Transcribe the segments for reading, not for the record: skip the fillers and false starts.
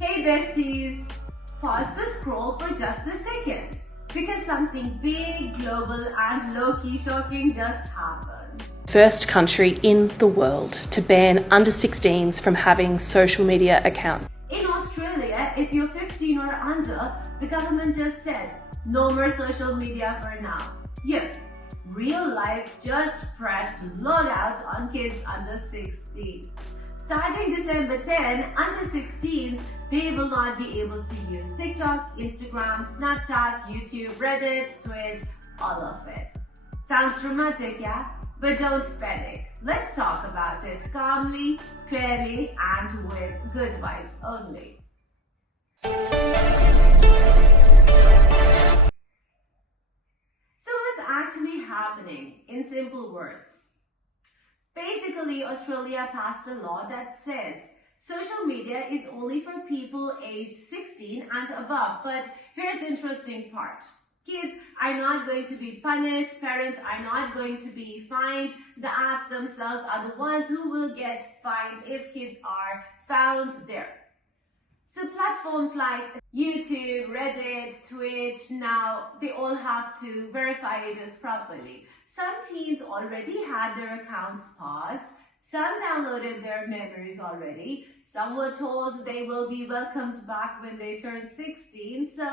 Hey besties, pause the scroll for just a second because something big, global and low-key shocking just happened. First country in the world to ban under 16s from having social media accounts. In Australia, if you're 15 or under, the government just said, no more social media for now. Yep, real life just pressed log out on kids under 16. Starting December 10, under 16s, they will not be able to use TikTok, Instagram, Snapchat, YouTube, Reddit, Twitch, all of it. Sounds dramatic, yeah? But don't panic. Let's talk about it calmly, clearly, and with good vibes only. So what's actually happening in simple words? Basically, Australia passed a law that says social media is only for people aged 16 and above. But here's the interesting part. Kids are not going to be punished, parents are not going to be fined, the apps themselves are the ones who will get fined if kids are found there. So platforms like YouTube, Reddit, Twitch, now they all have to verify ages properly. Some teens already had their accounts paused, some downloaded their memories already, some were told they will be welcomed back when they turn 16, so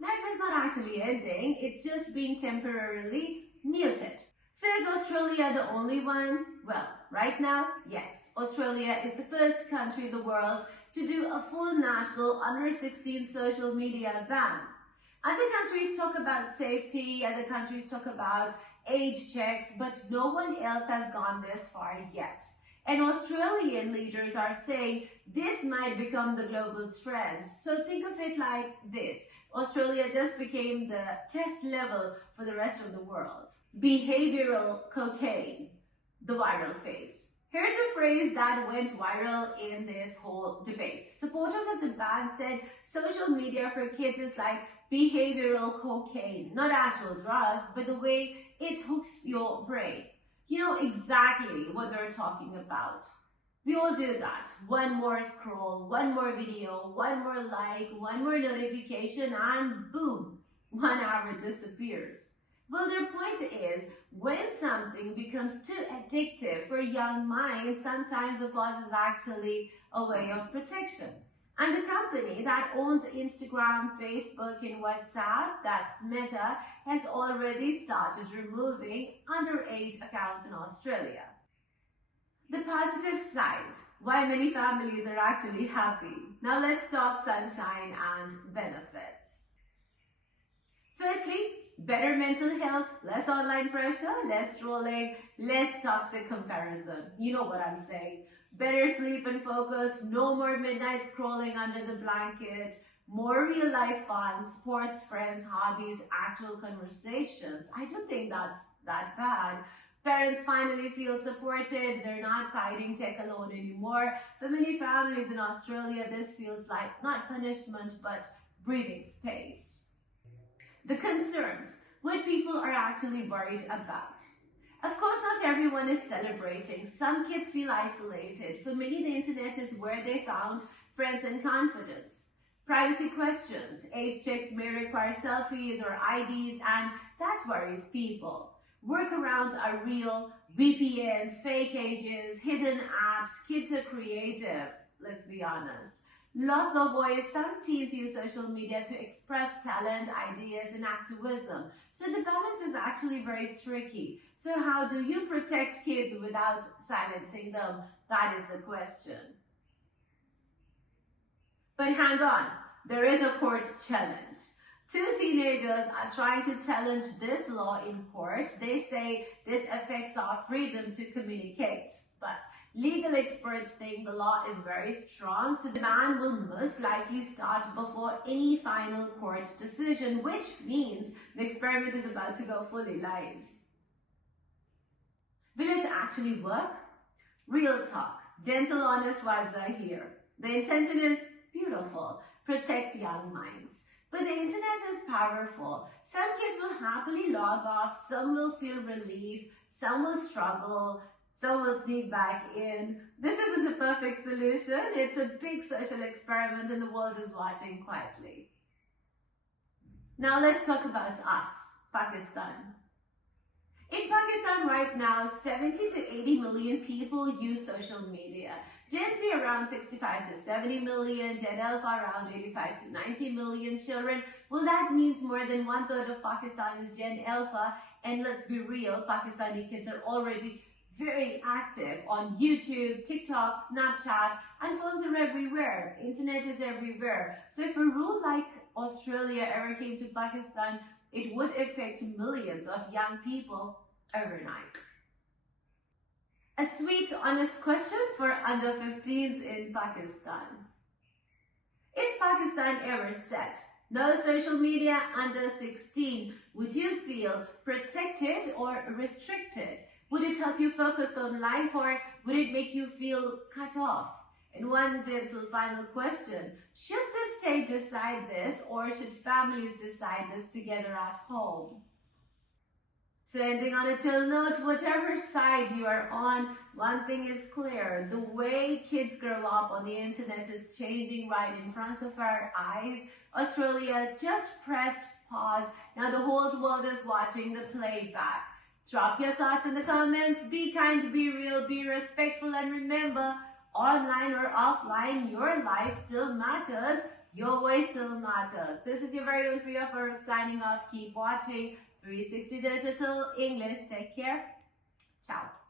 life is not actually ending, it's just being temporarily muted. So is Australia the only one? Well, right now, yes. Australia is the first country in the world to do a full national under 16 social media ban. Other countries talk about safety, other countries talk about age checks, but no one else has gone this far yet. And Australian leaders are saying this might become the global trend. So think of it like this. Australia just became the test level for the rest of the world. Behavioral cocaine, the viral phase. Here's a phrase that went viral in this whole debate. Supporters of the ban said social media for kids is like behavioral cocaine, not actual drugs, but the way it hooks your brain. You know exactly what they're talking about. We all do that. One more scroll, one more video, one more like, one more notification, and boom, 1 hour disappears. Well, their point is, when something becomes too addictive for young minds, sometimes the pause is actually a way of protection. And the company that owns Instagram, Facebook, and WhatsApp, that's Meta, has already started removing underage accounts in Australia. The positive side, why many families are actually happy. Now let's talk sunshine and benefits. Firstly, better mental health, less online pressure, less scrolling, less toxic comparison. You know what I'm saying. Better sleep and focus, no more midnight scrolling under the blanket, more real life fun, sports, friends, hobbies, actual conversations. I don't think that's that bad. Parents finally feel supported, they're not fighting tech alone anymore. For many families in Australia, this feels like not punishment, but breathing space. The concerns, what people are actually worried about. Of course, not everyone is celebrating. Some kids feel isolated. For many, the internet is where they found friends and confidence. Privacy questions, age checks may require selfies or IDs, and that worries people. Workarounds are real, VPNs, fake ages, hidden apps, kids are creative, let's be honest. Loss of voice, some teens use social media to express talent, ideas, and activism. So the balance is actually very tricky. So how do you protect kids without silencing them? That is the question. But hang on, there is a court challenge. 2 teenagers are trying to challenge this law in court. They say this affects our freedom to communicate. But legal experts think the law is very strong, so the ban will most likely start before any final court decision, which means the experiment is about to go fully live. Will it actually work? Real talk. Gentle, honest vibes are here. The intention is beautiful. Protect young minds. But the internet is powerful. Some kids will happily log off, some will feel relief, some will struggle. Some will sneak back in. This isn't a perfect solution. It's a big social experiment and the world is watching quietly. Now let's talk about us, Pakistan. In Pakistan right now, 70 to 80 million people use social media. Gen Z around 65 to 70 million, Gen Alpha around 85 to 90 million children. Well, that means more than 1/3 of Pakistan is Gen Alpha. And let's be real, Pakistani kids are already very active on YouTube, TikTok, Snapchat, and phones are everywhere. Internet is everywhere. So if a rule like Australia ever came to Pakistan, it would affect millions of young people overnight. A sweet, honest question for under 15s in Pakistan. If Pakistan ever said no social media under 16, would you feel protected or restricted? Would it help you focus on life or would it make you feel cut off? And one gentle final question, should the state decide this or should families decide this together at home? So ending on a chill note, whatever side you are on, one thing is clear. The way kids grow up on the internet is changing right in front of our eyes. Australia just pressed pause. Now the whole world is watching the playback. Drop your thoughts in the comments. Be kind, be real, be respectful, and remember, online or offline, your life still matters. Your voice still matters. This is your very own Priya Farooq signing off. Keep watching 360 Digital English. Take care. Ciao.